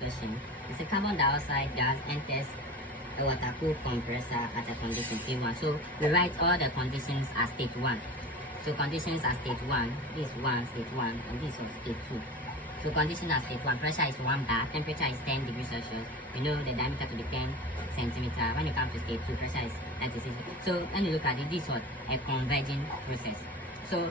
Question. It's a carbon dioxide gas enters a water-cooled compressor at a condition T1. So we write all the conditions as state 1. So conditions are state 1, this 1, state 1, and this is state 2. So condition as state 1, pressure is 1 bar, temperature is 10 degrees Celsius. You know the diameter to be 10 centimeter. When you come to state 2, pressure is 96. So when you look at it, this is what a converging process. So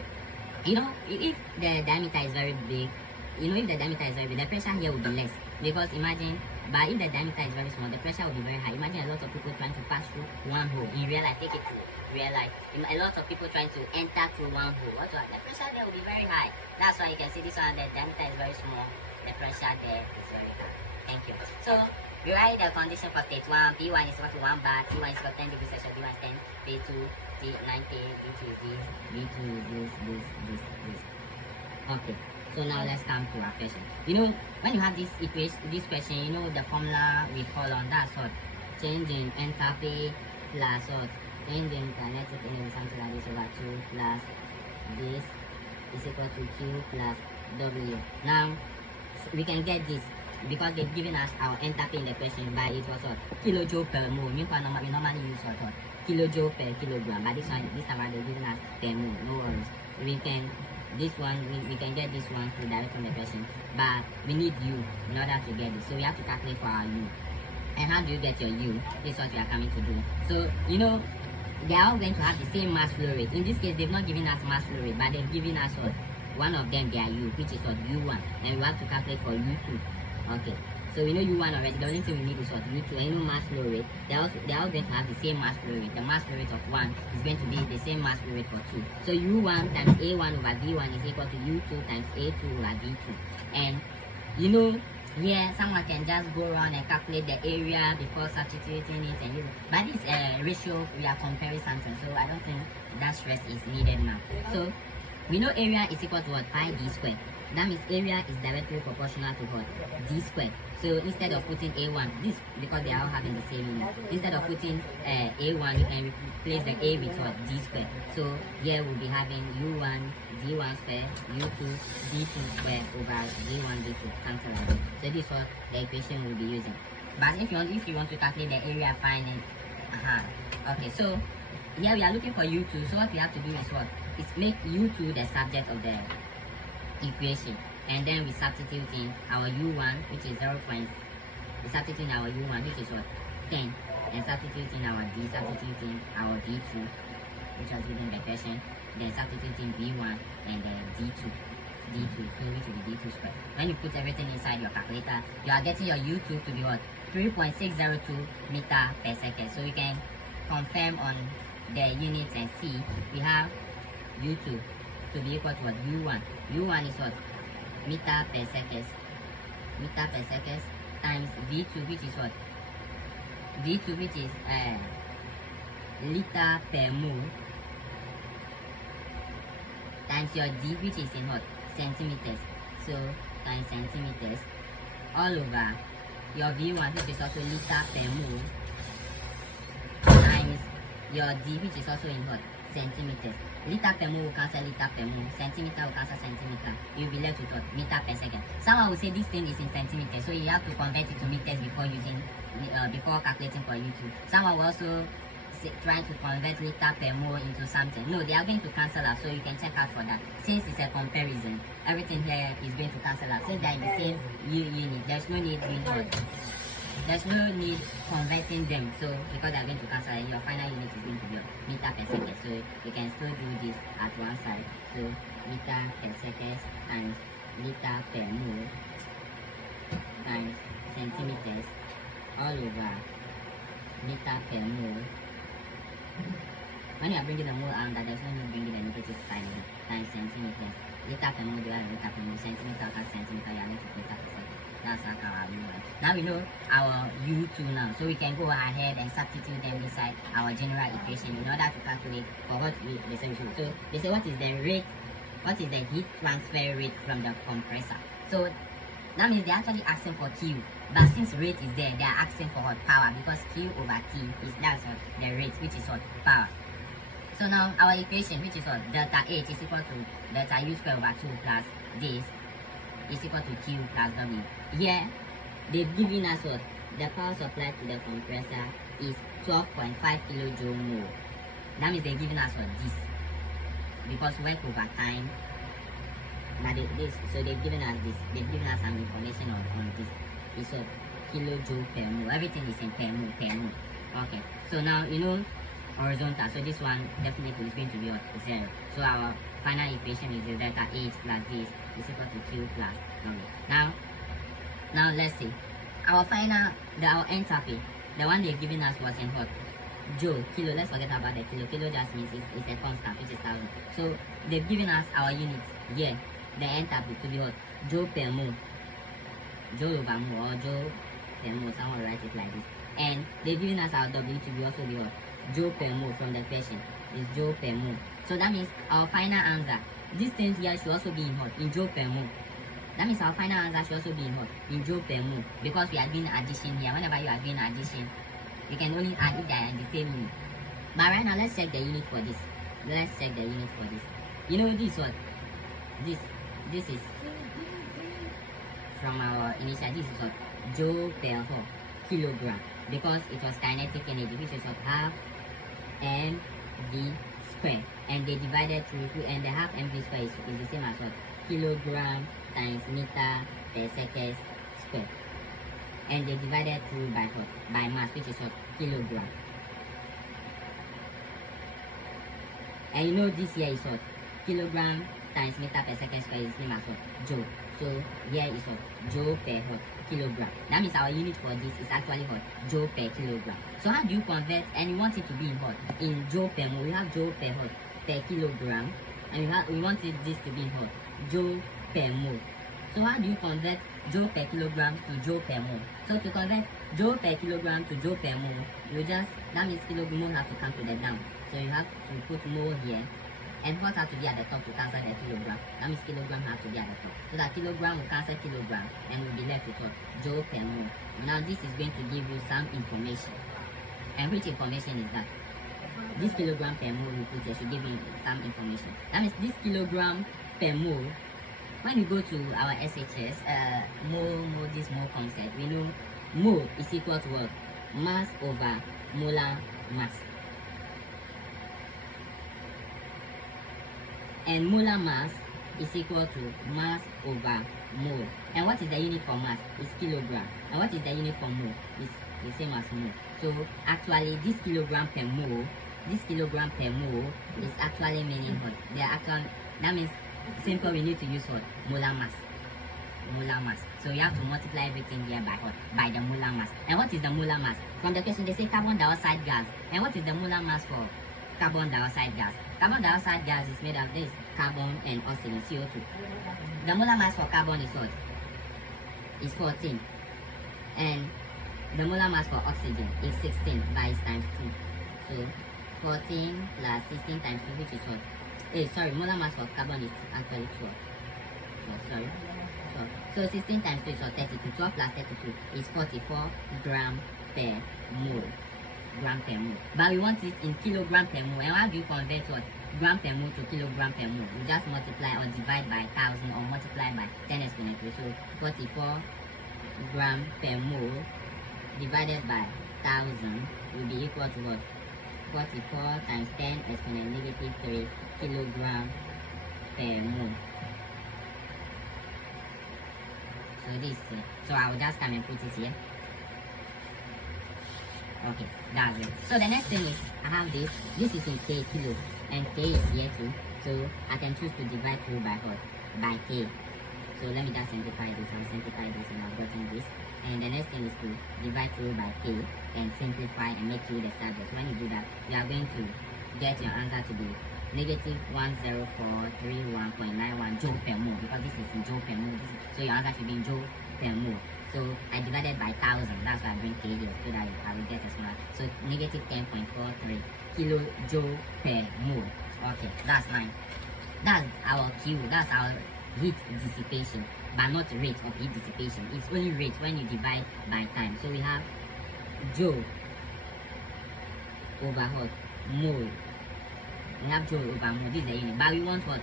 you know, if the diameter is very big, the pressure here will be less. Because imagine, but if the diameter is very small, the pressure will be very high. Imagine a lot of people trying to pass through one hole. In real life, take it to real life. A lot of people trying to enter through one hole. The pressure there will be very high. That's why you can see this one, the diameter is very small. The pressure there is very high. Thank you. So, we write the condition for state 1. P1 is equal to 1 bar, T1 is equal to 10 degrees Celsius, D1 is 10, P2, T90, B2 is this, B2 is this. Okay. So now let's come to our question. You know, when you have this equation, this question, you know the formula we call on that's what change in enthalpy plus what change in kinetic energy, something like this over 2 plus this is equal to Q plus W. Now we can get this because they've given us our enthalpy in the question by it was what kilojoule per mole. We normally use what kilojoule per kilogram, but this time around they're giving us per mole. No worries. We can get this one to direct from the question, but we need U in order to get this. So we have to calculate for our U. And how do you get your U? This is what we are coming to do. So you know they are all going to have the same mass flow rate. In this case, they've not given us mass flow rate, but they've given us what one of them their U, which is what U1, and we have to calculate for U2. Okay. So we know U1 already. The only thing we need is what U2. And no mass flow rate. They are all going to have the same mass flow rate. The mass flow rate of 1 is going to be the same mass flow rate for 2. So U1 times A1 over V1 is equal to U2 times A2 over V2. And you know, here someone can just go around and calculate the area before substituting it, and but this ratio we are comparing something. So I don't think that stress is needed now. So we know area is equal to what pi d squared. That means area is directly proportional to what d squared. So instead of putting A1, this because they are all having the same unit, instead of putting A1, you can replace the A with what d squared. So here we'll be having U1 d1 square, U2 d2 square over d1 d2, something like that. So this is what the equation we'll be using. But if you want to calculate the area, find it. Okay, so here we are looking for U2. So what we have to do is what? Is make U2 the subject of the equation, and then we substitute in our U1, which is 0. We substitute in our U1, which is what 10, and substitute in our D, substitute in our D2, which was given the question, then substitute in V1 and then D2, so which will be D2 squared. When you put everything inside your calculator, you are getting your U2 to be what 3.602 meter per second. So we can confirm on the units and see we have U2 to be equal to what U1. U1 is what meter per second times V2, which is what V2, which is liter per mole, times your D, which is in what centimeters. So times centimeters all over your V1, which is also liter per mole, times your D, which is also in what centimeters. Liter per mole will cancel liter per mole, centimeter will cancel centimeter. You'll be left with what meter per second. Someone will say this thing is in centimeters, so you have to convert it to meters before before calculating for U2. Someone will also trying to convert liter per mole into something. No, they are going to cancel out, so you can check out for that. Since it's a comparison, everything here is going to cancel out. Since they are in the same unit, there's no need converting them. So because they are going to cancel, your final unit is going to be meter per second. So you can still do this at one side. So meter per second times liter per mole times centimeters all over meter per mole. When you are bringing the mole out, there's no need bringing the negative sign times centimeters. Liter per mole divided by liter per mole, centimeter per centimeter, you are going to meter per second. That's how our U is. Now we know our U2 now, so we can go ahead and substitute them inside our general equation in order to calculate for what they say we should. So they say what is the rate, what is the heat transfer rate from the compressor. So that means they're actually asking for Q, but since rate is there, they are asking for what power, because Q over T is that's what the rate, which is what power. So now our equation, which is what delta H is equal to delta U square over 2 plus this is equal to Q plus W. Here they've given us what? The power supply to the compressor is 12.5 kilojoule mole. That means they're giving us what? This. Because work over time. Now so they've given us this. They've given us some information on this. It's what? Kilojoule per mole. Everything is in per mole. Okay. So now you know horizontal. So this one definitely is going to be what? 0. So our final equation is the delta H plus this is equal to Q plus W. Now let's see. Our enthalpy, the one they've given us was in what? Joule, kilo. Let's forget about the kilo. Kilo just means it's a constant, which is 1000. So they've given us our units here. The enthalpy to be what? Joule per mole. Joule over mole or joule per mole. Someone will write it like this. And they've given us our W to be also be what? Joule per mole from the question is joule per mole. So that means our final answer, these things here should also be in what? In joule per mole. That means our final answer should also be in what? In joule per mole. Because we are doing addition here. Whenever you are doing addition, you can only add if they are in the same unit. But right now, let's check the unit for this. Let's check the unit for this. You know this what? This is from our initial. This is what? Joule per kilogram. Because it was kinetic energy, which is what? Half mv square. And they divided through, and the half mv square is the same as what? Kilogram times meter per second square. And they divided through by what? By mass, which is what? Kilogram. And you know this here is what? Kilogram times meter per second square is the same as what? Joule. So here is what? Joule per what? Kilogram. That means our unit for this is actually what? Joule per kilogram. So how do you convert? And you want it to be in what? In joule per mole. We have joule per what? Per kilogram. And we want this to be in what? Joule per mole. So how do you convert joule per kilogram to joule per mole? So to convert joule per kilogram to joule per mole, that means kilogram have to come to the down. So you have to put mole here, and what has to be at the top to cancel the kilogram? That means kilogram has to be at the top. So that kilogram will cancel kilogram, and will be left with what? Joule per mole. Now this is going to give you some information. And which information is that? This kilogram per mole we put here should give you some information. That means this kilogram per mole, when you go to our SHS, this mole concept, we know mole is equal to what? Mass over molar mass. And molar mass is equal to mass over mole. And what is the unit for mass? It's kilogram. And what is the unit for mole? It's the same as mole. So actually this kilogram per mole is actually meaning what? That means simple, we need to use what? Molar mass. So you have to multiply everything here by what? By the molar mass. And what is the molar mass? From the question they say carbon dioxide gas. And what is the molar mass for carbon dioxide gas? Carbon dioxide gas is made of this carbon and oxygen, CO2. The molar mass for carbon is what? Is 14. And the molar mass for oxygen is 16 by its times 2. So 14 plus 16 times 2, which is what? Molar mass for carbon is actually 12. So 16 times 2 is 32. 12 plus 32 is 44 gram per mole. But we want it in kilogram per mole. And how do you convert what? Gram per mole to kilogram per mole? You just multiply or divide by 1000 or multiply by 10 exponentially. So 44 gram per mole divided by 1000 will be equal to what? 44 times 10 exponent negative 3 kilogram per mole. So I will just come and put it here. Okay, that's it. So the next thing is I have this. This is in K kilo, and K is here too. So I can choose to divide through by what? By K. So let me just simplify this. I'll simplify this and I've gotten this. And the next thing is to divide through by K and simplify and make Q the subject. When you do that, you are going to get your answer to be negative 10431.91 joule per mole, because this is in joule per mole. So your answer should be in joule per mole. So I divided by 1000. That's why I bring K here so that I will get a smaller. So negative 10.43 kilojoule per mole. Okay, that's mine. That's our Q. That's our heat dissipation, but not rate of heat dissipation. It's only rate when you divide by time. So we have joule over what? Mole. We have joule over mole. This is the unit, but we want what?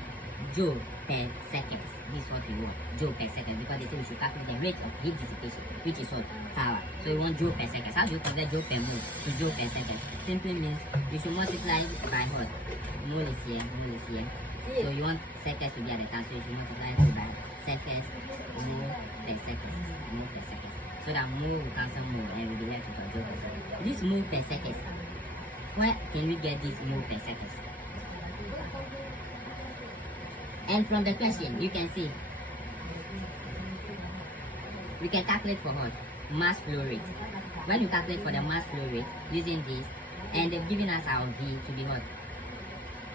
Joule per seconds. this is what we want, joule per second, because they say we should calculate the rate of heat dissipation, which is what? Power. So we want joule per second. How do you convert joule per mole to joule per second? Simply means you should multiply by what? Mole is here, mole is here. So you want seconds to be at the time, so you should multiply it by seconds, mole per second, mole per second. So that mole will cancel mole and will be left with a joule per second. This mole per second, where can we get this mole per second? And from the question, you can see, we can calculate for what? Mass flow rate. When you calculate for the mass flow rate using this, and they've given us our V to be what?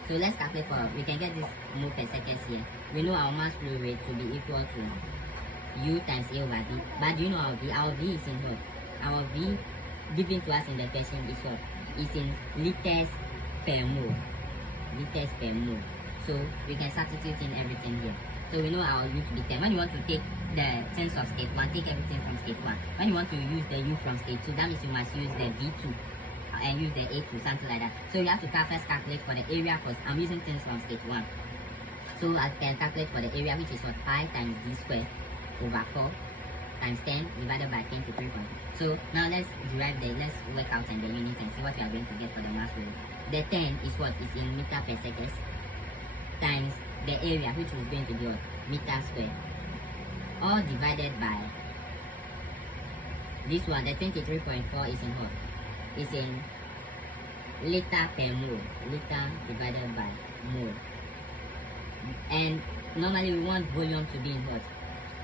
So let's calculate for, we can get this mole per second here. We know our mass flow rate to be equal to U times A over V. But do you know our V? Our V is in what? Our V given to us in the question is what? Is in liters per mole. Liters per mole. So we can substitute in everything here. So we know our U to be 10. When you want to take the terms of state 1, take everything from state 1. When you want to use the U from state 2, that means you must use the V2 and use the A2, something like that. So you have to first calculate for the area first. I'm using things from state 1. So I can calculate for the area, which is what? Pi times D squared over 4 times 10 divided by 10 to 3. So now let's work out in the unit and see what we are going to get for the mass flow. The 10 is what? Is in meter per second times the area, which is going to be what? Meter squared, all divided by this one. The 23.4 is in what? Is in liter per mole. Liter divided by mole. And normally we want volume to be in what?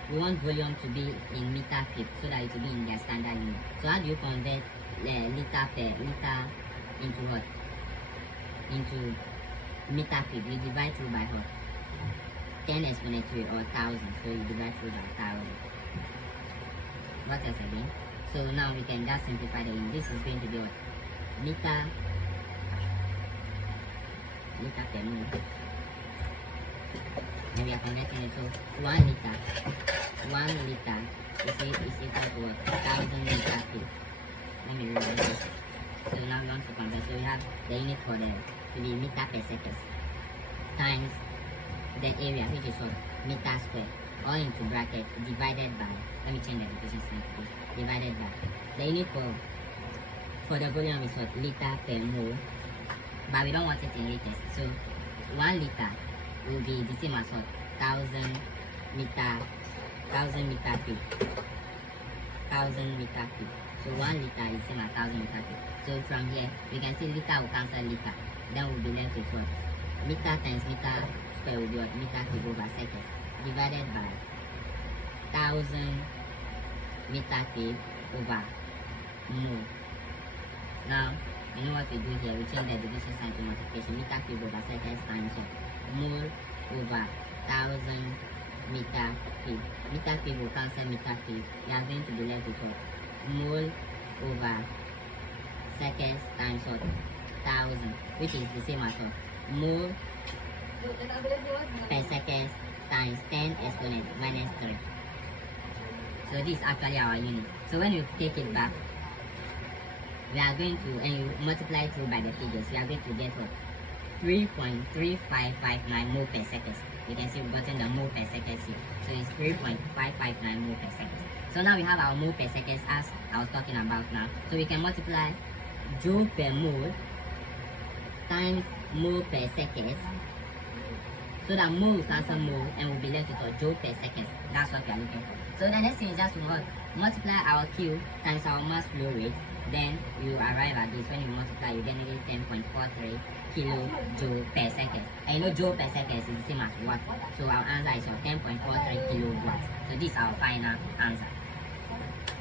We want volume to be in meter cube, so that it will be in their standard unit. So how do you convert liter into what? Into meter cube. You divide through by what? 10 exponent 3 or 1000. So you divide through by 1000. What else again? So now we can just simplify the unit. This is going to be what? Meter per mole. And we are converting it to 1 liter. 1 liter is equal to what? 1000 meter cube. Let me rewrite this. So now we want to convert. So we have the unit for the to be meter per second times the area, which is what? Meter squared, all into bracket, divided by, let me change the division sign to this, divided by the unit for the volume is what? Liter per mole, but we don't want it in liters. So 1 liter will be the same as what? 1000 meter cube. 1000 meter cube. So 1 liter is same as 1000 meter cube. So from here we can see liter will cancel liter. Then we'll be left with what? Meter times meter square will be what? Meter cube over second, divided by 1000 meter cube over mole. Now you know what we do here? We change the division sign to multiplication. Meter cube over second times what? Mole over 1000 meter cube. Meter cube will cancel meter cube. We are going to be left with what? Mole over seconds times what? 1000, which is the same as what? Mole per second times 10 exponent minus 3. So this is actually our unit. So when you take it back, we are going to, and you multiply through by the figures, we are going to get what? 3.3559 mole per second. You can see we've gotten the mole per second here. So it's 3.559 mole per second. So now we have our mole per second as I was talking about now. So we can multiply joule per mole times mole per second. So that mole will cancel mole and we'll be left with a joule per second. That's what we are looking for. So the next thing is just to multiply our Q times our mass flow rate. Then you arrive at this. When you multiply, you get negative 10.43 kilojoule per second. And you know joule per second is the same as watt. So our answer is 10.43 kilowatts. So this is our final answer.